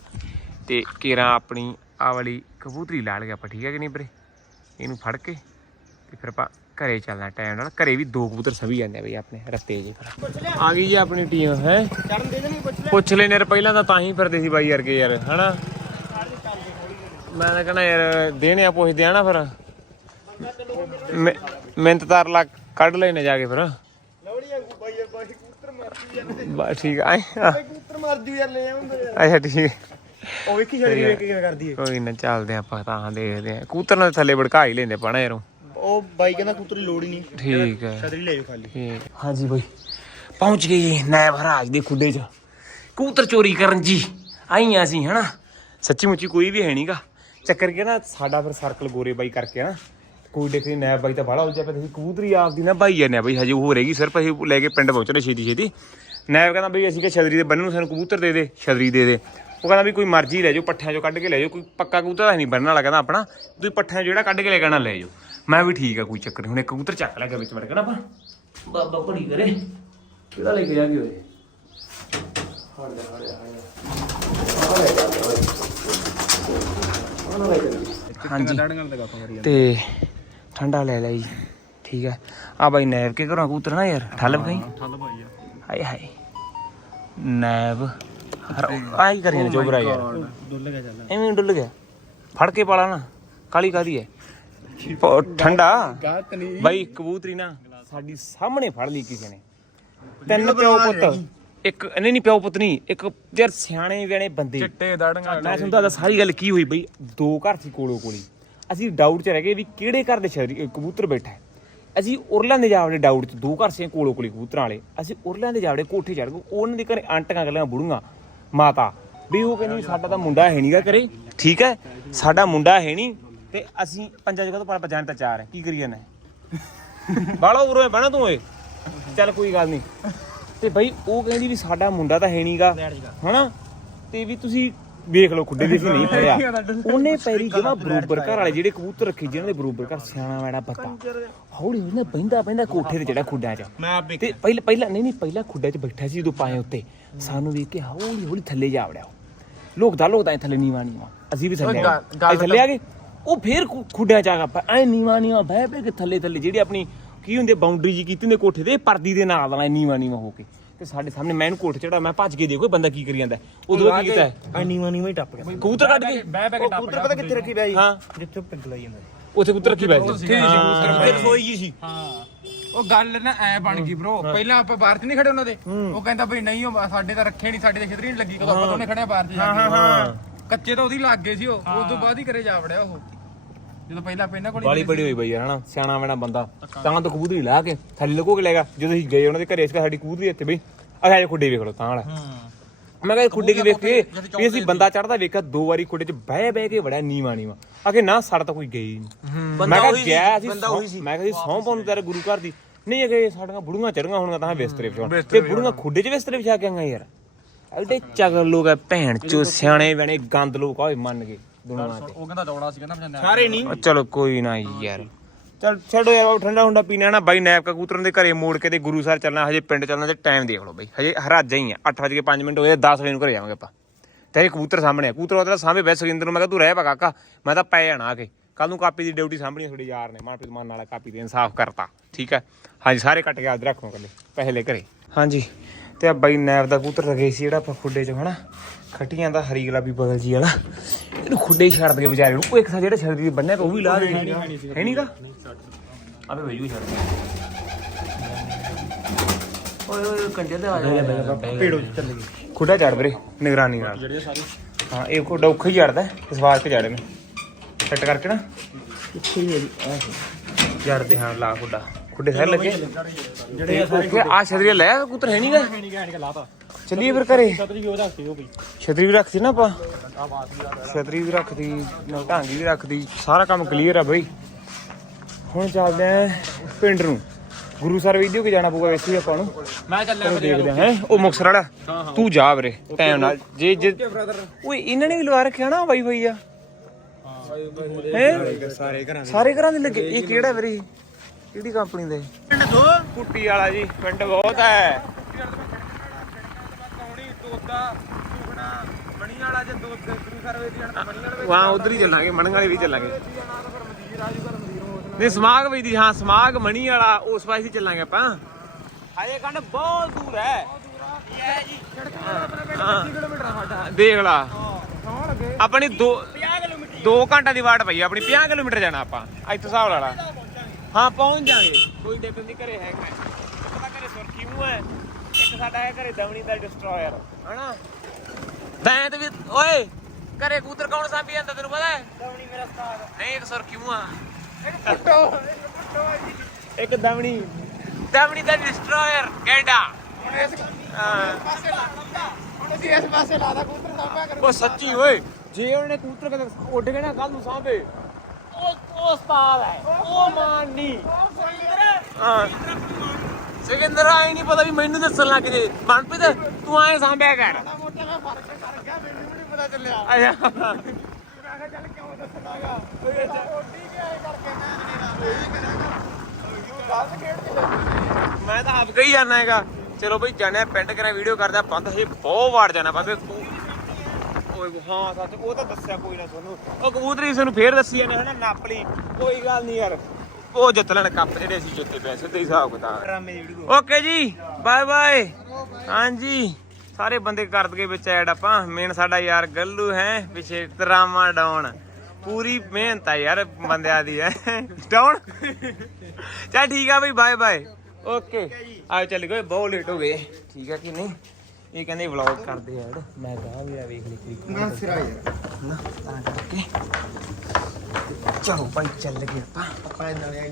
ਤੇ ਕੇਰਾ ਆਪਣੀ ਆ ਵਾਲੀ ਕਬੂਤਰੀ ਲਾ ਲਗੇ ਆਪਾਂ ਠੀਕ ਹੈ ਕਿ ਨਹੀਂ ਵੀਰੇ? ਇਹਨੂੰ ਫੜ ਕੇ ਤੇ ਫਿਰ ਆਪਾਂ ਘਰੇ ਚੱਲਣਾ ਟਾਈਮ ਨਾਲ। ਘਰੇ ਵੀ ਦੋ ਕਬੂਤਰ ਸਭੀ ਜਾਂਦੇ ਆ ਬਈ ਆਪਣੇ ਰੱਤੇ ਜੇ ਫਿਰ ਆ ਗਈ ਜੀ ਆਪਣੀ ਟੀਮ ਹੈ? ਪੁੱਛ ਲੈਨੇ ਯਾਰ ਪਹਿਲਾਂ ਤਾਂ ਤਾਂ ਹੀ ਫਿਰਦੇ ਸੀ ਬਾਈ ਕੇ ਯਾਰ ਹਨਾ? ਮੈਂ ਤਾਂ ਕਹਣਾ ਯਾਰ ਦੇਣੇ ਆ ਪੁੱਛਦੇ ਆ ਨਾ ਫਿਰ। ਮਿ- ਮਿਹਨਤ ਤਾਰ ਲਾ ਕੱਢ ਲੈਨੇ ਜਾ ਕੇ ਫਿਰ ਲਵੜੀ ਵਾਂਗੂ ਬਾਈ ਯਾਰ ਬਾਈ ਕਬੂਤਰ ਜੂ ਬਸ ਠੀਕ ਆ। ਕਬੂਤਰ ਮਰ ਜੂ ਯਾਰ ਲੈ ਆਉਂਦਾ ਯਾਰ ਅੱਛਾ ਠੀਕ। ਉਹ ਵੇਖੀ ਛੜੀ ਵੇਖ ਕੇ ਕਿਵੇਂ ਕਰਦੀ ਏ। ਕੋਈ ਨਾ ਚੱਲਦੇ ਆਪਾਂ ਤਾਂ ਦੇਖਦੇ ਆ ਕੂਤਰ ਨਾਲ ਥੱਲੇ ਭੜਕਾ ਹੀ ਲੈਂਦੇ ਪਾਣਾ ਯਾਰੋਂ। ਉਹ ਬਾਈ ਕਹਿੰਦਾ ਕਬੂਤਰ ਦੀ ਲੋੜ ਹੀ ਨਹੀਂ। ਠੀਕ ਹੈ ਛਤਰੀ ਲੈ ਜਾਓ ਖਾਲੀ। ਹਾਂਜੀ ਬਾਈ। ਪਹੁੰਚ ਗਏ ਜੀ ਨਾਇਬ ਹਰਾਜ ਦੇ ਖੁੱਡੇ 'ਚ। ਕਬੂਤਰ ਚੋਰੀ ਕਰਨ ਜੀ। ਆਈਆਂ ਸੀ ਹਨਾ। ਸੱਚੀ ਮੁੱਚੀ ਕੋਈ ਵੀ ਹੈ ਨਹੀਂਗਾ ਚੱਕਰ ਕੇ ਨਾ ਸਾਡਾ ਫਿਰ ਸਰਕਲ ਗੋਰੇ ਬਾਈ ਕਰਕੇ ਨਾ ਕੋਈ ਦੇਖੀ ਨਾਇਬ ਬਾਈ ਤਾਂ ਬੜਾ ਉਲਝਿਆ ਪਿਆ। ਸੀ ਕਬੂਤਰੀ ਆਪਦੀ ਨਾ ਬਾਈ ਜਾਂਦੇ ਆ ਬਾਈ। ਹਜੇ ਉਹ ਰਹੇਗੀ ਸਿਰਫ ਅਸੀਂ ਲੈ ਕੇ ਪਿੰਡ ਪਹੁੰਚਣੇ ਛੇਤੀ ਛੇਤੀ ਨਾਇਬ ਕਹਿੰਦਾ ਬਈ ਅਸੀਂ ਕਿ ਛਤਰੀ ਦੇ ਬੰਨਣ ਨੂੰ ਸਾਨੂੰ ਕਬੂਤਰ ਦੇ ਦੇ ਛਤਰੀ ਦੇ ਦੇ। ਉਹ ਕਹਿੰਦਾ ਵੀ ਕੋਈ ਮਰਜ਼ੀ ਲੈ ਜਾਓ ਪੱਠਿਆਂ ਚੋਂ ਕੱਢ ਕੇ ਲੈ ਜਾਓ ਕੋਈ ਪੱਕਾ ਕਬੂਤਰ ਤਾਂ ਨਹੀਂ ਬੰਨਣ ਵਾਲਾ ਕਹਿੰਦਾ ਆਪਣਾ। ਤੁਸੀਂ ਪੱਠਿਆਂ 'ਚੋਂ ਜਿਹੜਾ ਕੱਢ ਕੇ ਲੈ ਕੇ ਆਉਣਾ ਲੈ ਜਾਓ। ਮੈਂ ਵੀ ਠੀਕ ਆ ਕੋਈ ਚੱਕਰ ਨਹੀਂ ਹੁਣ ਇੱਕ ਕਬੂਤਰ ਚੱਕ ਲਿਆ ਗਿਆ ਵਿੱਚ ਵੜ ਕੇ ਨਾ ਆਪਾਂ। ਬਾਬਾ ਘੜੀ ਕਰੇ। ਕਿਹੜਾ ਲੈ ਕੇ ਜਾ ਕੇ ਹੋਏ ਹਾਂਜੀ। ਤੇ ਠੰਡਾ ਲੈ ਲਈ ਠੀਕ ਹੈ ਆ ਬਾਈ ਨੈਬ ਕੇ ਘਰੋਂ ਕਬੂਤਰ ਨਾ ਯਾਰ ਠੱਲ ਗਈ ਠੱਲ ਭਾਈ ਆ। ਹਾਏ ਹਾਏ। ਨੈਬ। ਆਈ ਕਰੀ ਨੇ ਚੋਬਰਾ ਯਾਰ ਡੁੱਲ ਗਿਆ ਚੱਲ। ਐਵੇਂ ਡੁੱਲ ਗਿਆ। ਫੜ ਕੇ ਪਾਲਾ ਨਾ ਕਾਲੀ ਕਾਦੀ ਹੈ ਉਹ ਠੰਡਾ। ਬਾਈ ਕਬੂਤਰੀ ਨਾ ਸਾਡੀ ਸਾਹਮਣੇ ਫੜ ਲਈ ਕਿਸੇ ਨੇ। ਤਿੰਨ ਪਿਓ ਪੁੱਤ। ਇੱਕ ਨਹੀਂ ਨਹੀਂ ਪਿਓ ਪੁੱਤ ਨਹੀਂ ਇੱਕ ਯਾਰ ਸਿਆਣੇ ਵੇਣੇ ਬੰਦੇ। ਚਿੱਟੇ ਦਾੜੀਆਂ ਮੈਂ ਤੁਹਾਨੂੰ ਦੱਸਦਾ ਸਾਰੀ ਗੱਲ ਕੀ ਹੋਈ ਬਈ ਦੋ ਘਰ ਸੀ ਕੋਲੋਂ ਕੋਲੀ। ਅਸੀਂ ਡਾਊਟ 'ਚ ਰਹਿ ਗਏ ਵੀ ਕਿਹੜੇ ਘਰ ਦੇ ਕਬੂਤਰ ਬੈਠਾ ਹੈ। ਅਸੀਂ ਉਰਲਾਂ ਦੇ ਜਾਵੜੇ ਡਾਊਟ 'ਚ ਦੋ ਘਰ ਸੀ ਕੋਲੋਂ ਕੋਲੀ ਕਬੂਤਰਾਂ ਵਾਲੇ ਅਸੀਂ ਉਰਲਾਂ ਦੇ ਜਾਵੜੇ ਕੋਠੇ ਚੜ ਗਏ ਉਹਨਾਂ ਦੇ ਘਰੇ ਆਂਟੀਆਂ ਗੱਲਾਂ ਬੁੜੂਆਂ ਮਾਤਾ ਵੀ ਉਹ ਕਹਿੰਦੀ ਸਾਡਾ ਤਾਂ ਮੁੰਡਾ ਹੈ ਨਹੀਂਗਾ ਘਰੇ ਠੀਕ ਹੈ? ਸਾਡਾ ਮੁੰਡਾ ਹੈ ਨਹੀਂ ਤੇ ਅਸੀਂ ਪੰਜਾਂ ਜਗ੍ਹਾ ਤੋਂ ਪਰ ਪਜਾਣ ਤਾਂ ਚਾਰ ਹੈ ਕੀ ਕਰੀ ਜਾਣਾ ਬਾਲਾ ਉਰੇ ਬਣਾ ਤੂੰ ਓਏ। ਚੱਲ ਕੋਈ ਗੱਲ ਨਹੀਂ ਤੇ ਬਈ ਉਹ ਕਹਿੰਦੀ ਵੀ ਸਾਡਾ ਮੁੰਡਾ ਤਾਂ ਹੈ ਨਹੀਂਗਾ ਹਨਾ? ਤੇ ਵੀ ਤੁਸੀਂ ਵੇਖ ਲਓ ਖੁੱਡੇ ਦੇ ਸੀ ਨਹੀਂ ਫੜਿਆ। ਉਹਨੇ ਪੈਰੀ ਜਮਾ ਬਰੋਬਰ ਘਰ ਵਾਲੇ ਜਿਹੜੇ ਕਬੂਤਰ ਰੱਖੇ ਜਿਹਨਾਂ ਦੇ ਬਰੋਬਰ ਘਰ ਸਿਆਣਾ ਮੈੜਾ ਬੱਤਾ ਹੌਲੀ ਹੌਲੀ ਨਾ ਬੈਂਦਾ ਬੈਂਦਾ ਕੋਠੇ ਤੇ ਜਿਹੜਾ ਖੁੱਡਾਂ 'ਚ। ਤੇ ਪਹਿਲਾਂ ਪਹਿਲਾਂ ਨਹੀਂ ਨਹੀਂ ਪਹਿਲਾਂ ਖੁੱਡੇ 'ਚ ਬੈਠਾ ਸੀ ਜਦੋਂ ਪਾਏ ਉੱਤੇ। ਸਾਨੂੰ ਵੇਖ ਕੇ ਹੌਲੀ ਹੌਲੀ ਥੱਲੇ ਜਾ ਵੜਿਆ ਉਹ। ਲੋਕਦਾ ਲੋਕਦਾ ਐਂ ਥੱਲੇ ਨੀਵਾ ਨੀਵਾ। ਅਸੀਂ ਵੀ ਥੱਲੇ ਆ ਗਏ। ਥੱਲੇ ਆ ਗਏ। ਉਹ ਫੇਰ ਖੁੱਡਿਆਂ ਚ ਆ ਗਿਆ ਐ ਨੀਵਾ ਨੀਵਾ ਬਹਿ ਬਹਿ ਕੇ ਥੱਲੇ ਥੱਲੇ ਜਿਹੜੀ ਆਪਣੀ ਕੀ ਹੁੰਦੀ ਬਾਉਂਡਰੀ ਜੀ ਕੀਤੀ ਹੁੰਦੀ ਕੋਠੇ ਤੇ ਇਹ ਪਰਦੀ ਦੇ ਨਾਲ ਵਾਲਾ ਨੀਵਾ ਨੀਵਾ ਹੋ ਕੇ। ਤੇ ਸਾਡੇ ਸਾਹਮਣੇ ਮੈਂ ਇਹਨੂੰ ਕੋਠੇ ਚੜਾ ਮੈਂ ਭੱਜ ਕੇ ਦੇਖੋ ਇਹ ਬੰਦਾ ਕੀ ਕਰੀ ਜਾਂਦਾ ਉਦੋਂ ਕੀ ਕੀਤਾ ਹੈ? ਨੀਵਾ ਨੀਵਾ ਹੀ ਟੱਪ ਗਿਆ। ਕਬੂਤਰ ਕੱਢ ਕੇ। ਬਹਿ ਬਹਿ ਕੇ ਟੱਪ ਕਬੂਤਰ ਪਤਾ ਕਿੱਥੇ ਰੱਖੀ ਪਿਆ ਜੀ ਹਾਂ। ਜਿੱਥੇ ਪਿੰਡ ਲਈ ਜਾਂਦਾ। ਉੱਥੇ ਕਬੂਤਰ ਰੱਖੀ ਬੈਠ ਕਿੱਥੇ ਰਸੋਈ ਜੀ ਸੀ। ਹਾਂ। ਉਹ ਗੱਲ ਨਾ ਐ ਬਣ ਗਈ ਬ్రో ਪਹਿਲਾਂ ਆਪਾਂ ਬਾਹਰ ਚ ਨਹੀਂ ਖੜੇ ਉਹਨਾਂ ਦੇ। ਉਹ ਕਹਿੰਦਾ ਬਈ ਨਹੀਂ ਉਹ ਸਾਡੇ ਤਾਂ ਰੱਖੇ ਨਹੀਂ ਸਾਡੇ ਤੇ ਛਤਰੀ ਨਹੀਂ ਲੱਗੀ। ਕਦੋਂ ਆਪਾਂ ਦੋਨੇ ਖੜੇ ਆ ਬਾਹਰ ਚ ਜਾ ਕੇ। ਕੱਚੇ ਤਾਂ ਉਹਦੀ ਲੱਗ ਗਏ ਸੀ ਉਹ। ਉਸ ਤੋਂ ਬਾਅਦ ਹੀ ਕਰੇ ਜਾ ਵੜਿਆ ਉਹ। ਜਦੋਂ ਪਹਿਲਾਂ ਪੈਣਾ ਕੋਲ ਵਾਲੀ ਬੜੀ ਹੋਈ ਬਈ ਹਨਾ? ਸਿਆਣਾ ਮੈਣਾ ਬੰਦਾ। ਤਾਂ ਤੋਂ ਕਬੂਤਰੀ ਲਾ ਕੇ ਥੱਲੇ ਲੁਕੋ ਕੇ ਲੈਗਾ ਜਦੋਂ ਅਸੀਂ ਗਏ ਉਹਨਾਂ ਦੇ ਘਰੇ ਇਸ ਸਾਡੀ ਕਬੂਤਰੀ ਇੱਥੇ ਬਈ। ਆ ਜਾ ਖੁੱਡੇ ਵੇਖ ਲਓ ਤਾਂ ਵਾਲਾ। ਮੈਂ ਕਿਹਾ ਖੁੱਡੇ ਕੀ ਵੇਖ ਕੇ ਵੀ ਅਸੀਂ ਬੰਦਾ ਚੜਦਾ ਵੇਖਿਆ ਦੋ ਵਾਰੀ ਖੁੱਡੇ 'ਚ ਬਹਿ ਬਹਿ ਕੇ ਵੜਿਆ ਨੀਵਾ ਨੀਵਾ। ਆਖੇ ਨਾ ਸਾਡਾ ਤਾਂ ਕੋਈ ਗਈ ਨਹੀਂ। ਮੈਂ ਕਿਹਾ ਗਿਆ ਅਸੀਂ ਮੈਂ ਕਿਹਾ ਸੀ ਸੌਂ ਪਾਉਣ ਤੇਰੇ ਗੁਰੂ ਘਰ ਦੀ। ਨਹੀਂ ਅਗੇ ਸਾਡੀਆਂ ਬੁੜੀਆਂ ਚੜੀਆਂ ਹੋਣਗੀਆਂ ਤਾਂ ਬਿਸਤਰੇ ਵਿਛਾਉਣ। ਤੇ ਬੁੜੀਆਂ ਖੁੱਡੇ 'ਚ ਬਿਸਤਰੇ ਵਿਛਾ ਕੇ ਆਈਆਂ ਯਾਰ। ਐਡੇ ਚਗਲ ਲੋਕ ਆ ਭੈਣ ਚੋ ਸਿਆਣੇ ਬਣੇ ਗੰਦ ਲੋਕ ਆ ਓਏ ਮੰਨ ਗਏ। ਦੁਨੀਆ ਤੇ। ਉਹ ਕਹਿੰਦਾ ਦੌੜਾ ਸੀ ਕਹਿੰਦਾ ਮੈਂ ਸਾਰੇ ਨਹੀਂ। ਉਹ ਚਲੋ ਕੋਈ ਨਾ ਯਾਰ। ਚੱਲ ਛੱਡੋ ਯਾਰ ਉਹ ਠੰਡਾ ਹੁੰਦਾ ਪੀਣਾ ਨਾ। ਬਾਈ ਨੈਪ ਕਬੂਤਰਾਂ ਦੇ ਘਰੇ ਮੋੜ ਕੇ ਤੇ ਗੁਰੂ ਸਰ ਚੱਲਣਾ ਹਜੇ ਪਿੰਡ ਚੱਲਣਾ ਤੇ ਟਾਈਮ ਦੇਖ ਲਓ ਬਾਈ। ਹਜੇ ਹਰਾਜਾ ਹੀ ਆ 8:05 ਮਿੰਟ ਹੋਏ 10 ਵਜੇ ਨੂੰ ਘਰੇ ਜਾਵਾਂਗੇ ਆਪਾਂ। ਤੇ ਇਹ ਕਬੂਤਰ ਸਾਹਮਣੇ ਆ। ਕਬੂਤਰ ਉਹਦਾ ਸਾਹਮਣੇ ਬੈ ਸੁਖਿੰਦਰ ਨੂੰ ਮੈਂ ਕਿਹਾ ਤੂੰ ਰਹਿ ਪਾ ਕਾਕਾ ਮੈਂ ਤਾਂ ਪੈ ਜਾਣਾ ਆ ਕੇ ਕੱਲ ਨੂੰ ਕਾਪੀ ਦੀ ਡਿਊਟੀ ਸਾਹਮਣੀ ਤੁਹਾਡੇ ਯਾਰ ਨੇ ਮਨਪ੍ਰੀਤ ਮਾਨ ਵਾਲਾ ਕਾਪੀ ਦੇ ਇਨਸਾਫ ਕਰਤਾ। ਠੀਕ ਹੈ ਹਾਂਜੀ ਸਾਰੇ ਕੱਟ ਕੇ ਯਾਦ ਰੱਖੋ ਕੱਲੇ ਪਹਿਲੇ ਘਰੇ। ਹਾਂਜੀ। ਤੇ ਆ ਬਾਈ ਨੈਪ ਦਾ ਕਬੂਤਰ ਰਗੇ ਸੀ ਜਿਹੜਾ ਆਪਾਂ ਖੁੱਡੇ 'ਚ ਹਨਾ? ਖੱਟੀਆਂ ਦਾ ਹਰੀ ਗੁਲਾਬੀ ਬਗਲ ਜੀ ਵਾਲਾ। ਇਹਨੂੰ ਖੁੱਡੇ ਹੀ ਛੱਡ ਦੇ ਵਿਚਾਰੇ ਨੂੰ। ਉਹ ਇੱਕ ਥਾਂ ਜਿਹੜਾ ਛੱਡਦੀ ਬੰਨਿਆ ਉਹ ਵੀ ਲਾ ਦੇ। ਹੈ ਨਹੀਂਗਾ ਅਬੇ ਭਈਓ ਛੱਡ ਦੇ। ਓਏ ਓਏ ਕੰਡੇ ਤੇ ਆ ਜਾ ਪੇੜੋ ਚੱਲੇ ਗਏ ਖੁੱਡਾ ਚੜ ਵੀਰੇ ਨਿਗਰਾਨੀ ਨਾਲ। ਜਿਹੜੇ ਸਾਰੇ ਹਾਂ ਇਹ ਖੁੱਡਾ ਔਖਾ ਹੀ ਚੜਦਾ ਇਸ ਵਾਰ ਤੇ ਚੜੇ ਨੇ ਸੈੱਟ ਕਰਕੇ ਨਾ। ਇੱਥੇ ਹੀ ਚੜਦੇ ਹਾਂ ਲਾ ਖੁੱਡਾ। ਖੁੱਡੇ ਸਾਰੇ ਲੱਗੇ। ਜਿਹੜੇ ਸਾਰੇ ਆ ਛਤਰੀ ਲੈ ਆ ਕਬੂਤਰ ਹੈ ਨਹੀਂਗਾ ਲਾਤਾ ਚੱਲੀਏ ਫਿਰ ਘਰੇ। ਛਤਰੀ ਵੀ ਉਹਦਾ ਸੀ ਉਹ ਵੀ। ਛਤਰੀ ਵੀ ਰੱਖਦੀ ਨਾ ਆਪਾਂ? ਛਤਰੀ ਵੀ ਰੱਖਦੀ ਨਾਲ ਢਾਂਗੀ ਵੀ ਰੱਖਦੀ ਸਾਰਾ ਕੰਮ ਕਲੀਅਰ ਆ ਬਈ। ਹੁਣ ਚੱਲਦੇ ਆਂ ਪਿੰਡ ਨੂੰ। ਗੁਰੂ ਸਰ ਵੀਡੀਓ ਕੇ ਜਾਣਾ ਪਊਗਾ ਵੈਸੇ ਹੀ ਆਪਾਂ ਨੂੰ। ਮੈਂ ਚੱਲਿਆ ਚਲੋ ਦੇਖਦੇ ਹਾਂ? ਉਹ ਮੁਕਸਰ ਵਾਲਾ। ਤੂੰ ਜਾ ਵੀਰੇ ਟਾਈਮ ਨਾਲ। ਜੇ ਜੇ ਓਏ ਇਹਨਾਂ ਨੇ ਵੀ ਲਵਾ ਰੱਖਿਆ ਨਾ ਵਾਈ ਫਾਈ ਆ। ਹੈ? ਸਾਰੇ ਘਰਾਂ ਸਾਰੇ ਘਰਾਂ ਦੇ ਲੱਗੇ। ਇਹ ਕਿਹੜਾ ਵੀਰੇ? ਕਿਹੜੀ ਕੰਪਨੀ ਦਾ ਪਿੰਡ ਦੋ ਕੁੱਟੀ ਵਾਲਾ ਜੀ ਪਿੰਡ ਬਹੁਤ ਹੈ। ਵਾਂ ਉਧਰ ਹੀ ਚੱਲਾਂਗੇ ਮਣੀਆਂ ਵਾਲੇ ਵੀ ਚੱਲਾਂਗੇ। ਨਹੀਂ ਸਮਾਗ ਵੀ ਦੀ ਹਾਂ ਸਮਾਗ ਮਣੀ ਵਾਲਾ ਉਸ ਪਾਸੇ ਹੀ ਚੱਲਾਂਗੇ ਆਪਾਂ। ਹਾਏ ਕੰਡ ਬਹੁਤ ਦੂਰ ਹੈ। ਦੇਖ ਲਾ। ਆਪਣੀ 2 2 ਘੰਟਾ ਦੀ ਵਾਟ ਪਈ ਆਪਣੀ 50 ਕਿਲੋਮੀਟਰ ਜਾਣਾ ਆਪਾਂ ਇੱਥੋਂ ਹਿਸਾਬ ਲਾ ਲਾ। ਹਾਂ ਪਹੁੰਚ ਜਾਾਂਗੇ। ਕੋਈ ਦੇਖਣ ਦੀ ਘਰੇ ਹੈਗਾ। ਪਤਾ ਘਰੇ ਸੁਰਖੀ ਮੂੰਹ ਹੈ। ਇੱਕ ਸਾਡਾ ਹੈ ਘਰੇ ਦਮਣੀ ਦਾ ਡਿਸਟਰੋਇਰ ਹਨਾ? ਦੈਂਤ ਵੀ ਓਏ! ਘਰੇ ਕੂਤਰ ਕੌਣ ਸਾਂਭੀ ਜਾਂਦਾ ਤੈਨੂੰ ਪਤਾ ਹੈ? ਦਮਣੀ ਮੇਰਾ ਉਸਤਾਦ ਨਹੀਂ ਇੱਕ ਸੁਰਖੀ ਮੂੰਹ ਆ? ਇੱਕ ਫੁੱਟੋ ਇੱਕ ਦਮਣੀ। ਦਮਣੀ ਦਾ ਡਿਸਟਰੋਇਰ ਗੈਂਡਾ ਹਾਂ। ਉਹ ਸੱਚੀ ਓਏ! ਜੇ ਉਹਨੇ ਕਬੂਤਰ ਕਦੇ ਉੱਡ ਗਏ ਨਾ ਕੱਲ ਨੂੰ ਉਹ ਉਹ ਉਸਤਾਦ ਹੈ। ਉਹ ਮਾਨੀ ਹਾਂ। ਸਿਕੰਦਰ ਆਈ ਨਹੀਂ ਪਤਾ ਵੀ ਮੈਨੂੰ ਦੱਸਣ ਲੱਗ ਜੇ। ਮਨਪ੍ਰੀਤ ਤੂੰ ਆਏ ਸਾਂਭਿਆ ਕਰ। ਮੋਟਾ ਮੈਂ ਫ਼ਰਕ ਕਰ ਗਿਆ ਮੈਨੂੰ ਵੀ ਨਹੀਂ ਪਤਾ ਚੱਲਿਆ। ਆਇਆ ਮੈਂ ਤਾਂ ਆਪ ਕਹੀ ਜਾਣਾ ਹੈਗਾ ਚਲੋ ਬਈ ਜਾਣਾ ਪਿੰਡ ਕਰਾਂ ਵੀਡੀਓ ਕਰਦਾ ਬੰਦ ਹਜੇ ਬਹੁਤ ਵਾਰ ਜਾਣਾ ਬਾਬੇ ਓਏ ਹਾਂ ਸੱਚ ਉਹ ਤਾਂ ਦੱਸਿਆ ਕੋਈ ਨਾ ਤੁਹਾਨੂੰ। ਉਹ ਕਬੂਤਰੀ ਸਾਨੂੰ ਫੇਰ ਦੱਸੀ ਜਾਂਦੇ ਹਨਾ ਨੱਪ ਲਈ ਕੋਈ ਗੱਲ ਨਹੀਂ ਯਾਰ। ਉਹ ਜਿੱਤ ਲੈਣ ਕੱਪ ਜਿਹੜੇ ਅਸੀਂ ਜਿੱਤੇ ਪਏ ਸਿੱਧੇ ਹਿਸਾਬ ਕਿਤਾਬ। ਓਕੇ ਜੀ ਬਾਏ ਬਾਏ। ਹਾਂਜੀ ਸਾਰੇ ਬੰਦੇ ਕਰ ਦਗੇ ਵਿੱਚ ਐਡ ਆਪਾਂ। ਮੇਨ ਸਾਡਾ ਯਾਰ ਗੱਲੂ ਹੈ ਪਿਛੇ ਡਰਾਮਾ ਡਾਉਣ। ਪੂਰੀ ਮਿਹਨਤ ਆ ਯਾਰ ਬੰਦਿਆਂ ਦੀ ਹੈ। ਡਾਉਣ? ਚੱਲ ਠੀਕ ਆ ਬਈ ਬਾਏ ਬਾਏ। ਓਕੇ। ਆਓ ਚੱਲ ਗਏ ਬਹੁਤ ਲੇਟ ਹੋ ਗਏ। ਠੀਕ ਆ ਕਿ ਨਹੀਂ? ਇਹ ਕਹਿੰਦੇ ਵਲੌਗ ਕਰਦੇ ਆ ਐਡ। ਮੈਂ ਕਹਾ ਵੀ ਆ ਵੇਖ ਲਈ ਨਾ ਸਿਰਾ ਯਾਰ। ਨਾ ਤਾਂ ਚਲੋ ਭਾਈ ਚੱਲ ਗਏ ਆਪਾਂ। ਆਪਾਂ ਨਾਲੇ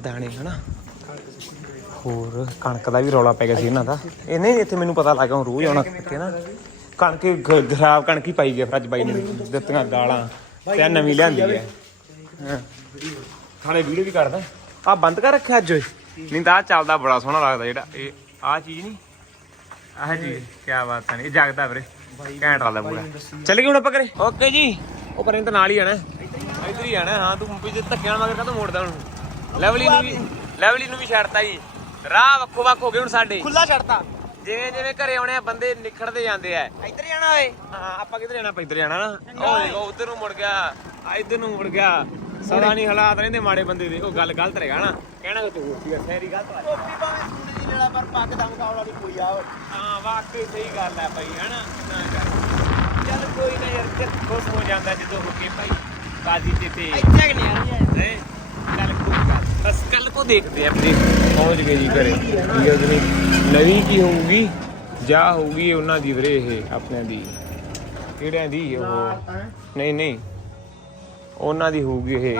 ਦਾਣੇ ਹਨਾ? ਹੋਰ ਕਣਕ ਦਾ ਵੀ ਰੌਲਾ ਪੈ ਗਿਆ ਸੀ ਇਹਨਾਂ ਦਾ। ਇਹ ਨਹੀਂ ਇੱਥੇ ਮੈਨੂੰ ਪਤਾ ਲੱਗਾ ਹੁਣ ਰੋਜ਼ ਆਉਣਾ ਕਿਤੇ ਨਾ। ਕਣਕ ਗ- ਖਰਾਬ ਕਣਕ ਹੀ ਪਾਈ ਗਿਆ ਫਿਰ ਅੱਜ ਬਾਈ ਨੇ। ਦਿੱਤੀਆਂ ਗਾਲਾਂ ਤੇ ਆਹ ਨਵੀਂ ਲਿਆਂਦੀ ਹੈ ਹਾਂ। ਖਾਣੇ ਵੀਡੀਓ ਵੀ ਕਰਦਾ। ਆ ਬੰਦ ਕਰ ਰੱਖਿਆ ਅੱਜ ਓਏ। ਨਹੀਂ ਤਾਂ ਆਹ ਚੱਲਦਾ ਬੜਾ ਸੋਹਣਾ ਲੱਗਦਾ ਜਿਹੜਾ ਇਹ ਆਹ ਚੀਜ਼ ਨਹੀਂ। ਆਹ ਜੀ ਕੀ ਬਾਤ ਹੈ। ਇਹ ਜਗਦਾ ਵੀਰੇ। ਘੈਂਟ ਲੱਗਦਾ ਪੂਰਾ। ਚੱਲ ਗਏ ਹੁਣ ਆਪਾਂ ਕਰੇ ਓਕੇ ਜੀ। ਉਹ ਪਰਿੰਦ ਨਾਲ ਹੀ ਆਣਾ ਇੱਧਰ ਹੀ ਆਣਾ ਹਾਂ ਤੂੰ ਵੀ ਧੱਕੇ ਨਾਲ ਮਗਰ ਕਦੋਂ ਮੋੜਦਾ ਹੁਣ ਲੈਵਲੀ ਨੂੰ ਵੀ ਲੈਵਲੀ ਨੂੰ ਵੀ ਛੱਡਤਾ ਜੀ। ਰਾਹ ਵੱਖੋ ਵੱਖ ਹੋ ਗਏ ਹੁਣ ਸਾਡੇ। ਖੁੱਲਾ ਛੱਡਤਾ। ਜਿਵੇਂ ਜਿਵੇਂ ਘਰੇ ਆਉਣੇ ਆ ਬੰਦੇ ਨਿਖੜਦੇ ਜਾਂਦੇ ਆ। ਇੱਧਰ ਜਾਣਾ ਓਏ। ਹਾਂ ਆਪਾਂ ਕਿੱਧਰ ਜਾਣਾ? ਆਪਾਂ ਇੱਧਰ ਜਾਣਾ ਨਾ। ਉਹ ਦੇਖੋ ਉਧਰ ਨੂੰ ਮੁੜ ਗਿਆ। ਆ ਇੱਧਰ ਨੂੰ ਮੁੜ ਗਿਆ। ਸਦਾ ਨਹੀਂ ਹਾਲਾਤ ਰਹਿੰਦੇ ਮਾੜੇ ਬੰਦੇ ਦੇ। ਉਹ ਗੱਲ ਗਲਤ ਰਹੇਗਾ ਨਾ। ਕਹਿਣਾ ਤੂੰ ਠੀਕ ਹੈ ਸਹਿਰੀ ਗਲਤ ਆ। ਟੋਪੀ ਭਾਵੇਂ ਸੂਟ ਦੀ ਲੈਣਾ ਪਰ ਪੱਗ ਦਾ ਮੁਕਾਬਲਾ ਨਹੀਂ ਕੋਈ ਆ ਹਾਂ ਵਾਕਈ ਸਹੀ ਗੱਲ ਹੈ ਭਾਈ ਹਨਾ? ਨਾ ਕਰ। ਚੱਲ ਕੋਈ ਨਾ ਯਾਰ ਤੇ ਖੁਸ਼ ਹੋ ਜਾਂਦਾ ਜਦੋਂ ਹੋ ਕੇ ਭਾਈ ਕਾਜੀ ਤੇ ਤੇ। ਇੱਥੇ ਕਿ ਨਹੀਂ ਆ ਰਹੀ ਨਹੀਂ ਚੱਲ ਕੋਈ ਗੱਲ ਬਸ ਕੱਲ ਕੋ ਦੇਖਦੇ ਆ ਆਪਣੇ ਪਹੁੰਚ ਗਏ ਜੀ ਘਰੇ। ਨਵੀਂ ਕੀ ਹੋਊਗੀ? ਜਾ ਹੋਊਗੀ ਉਹਨਾਂ ਦੀ ਵੀਰੇ ਇਹ ਆਪਣਿਆਂ ਦੀ। ਕਿਹੜਿਆਂ ਦੀ ਉਹ? ਨਹੀਂ ਨਹੀਂ। ਉਹਨਾਂ ਦੀ ਹੋਊਗੀ ਇਹ।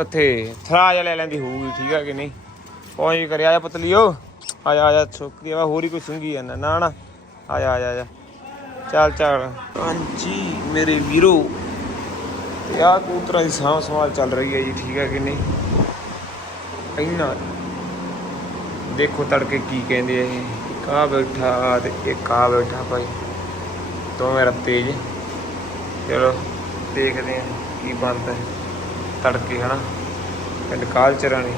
ਉੱਥੇ ਥਰਾਜ ਲੈਂਦੀ ਹੋਊਗੀ ਠੀਕ ਆ ਕਿ ਨਹੀਂ? ਪਹੁੰਚ ਕਰਿਆ ਆ ਪਤਲੀਓ ਆ ਜਾ ਆ ਜਾ ਛੋਕਰੀ ਆ ਹੋਰ ਹੀ ਕੋਈ ਸਿੰਗੀ ਜਾਂਦਾ। ਨਾ ਨਾ। ਆ ਜਾ ਆ ਜਾ ਆ ਜਾ। ਚੱਲ ਚੱਲ। ਹਾਂਜੀ, ਮੇਰੇ ਵੀਰੋ। ਤੇ ਆਹ ਕਬੂਤਰਾਂ ਦੀ ਸਾਂਭ ਸੰਭਾਲ ਚੱਲ ਰਹੀ ਹੈ ਜੀ, ਠੀਕ ਹੈ ਕਿ ਨਹੀਂ? ਇੰਨਾ ਦੇਖੋ ਤੜਕੇ ਕੀ ਕਹਿੰਦੇ ਆ ਇਹ। ਇੱਕ ਆ ਬੈਠਾ ਤੇ ਇੱਕ ਆ ਬੈਠਾ ਭਾਈ। ਦੋਵੇਂ ਮੇਰਾ ਤੇਜ਼ ਚਲੋ, ਦੇਖਦੇ ਆ ਕੀ ਬਣਦਾ ਹੈ। ਤੜਕੇ, ਹਨਾ? ਪਿੰਡ ਕਾਲਚਰਾਂ ਨੇ।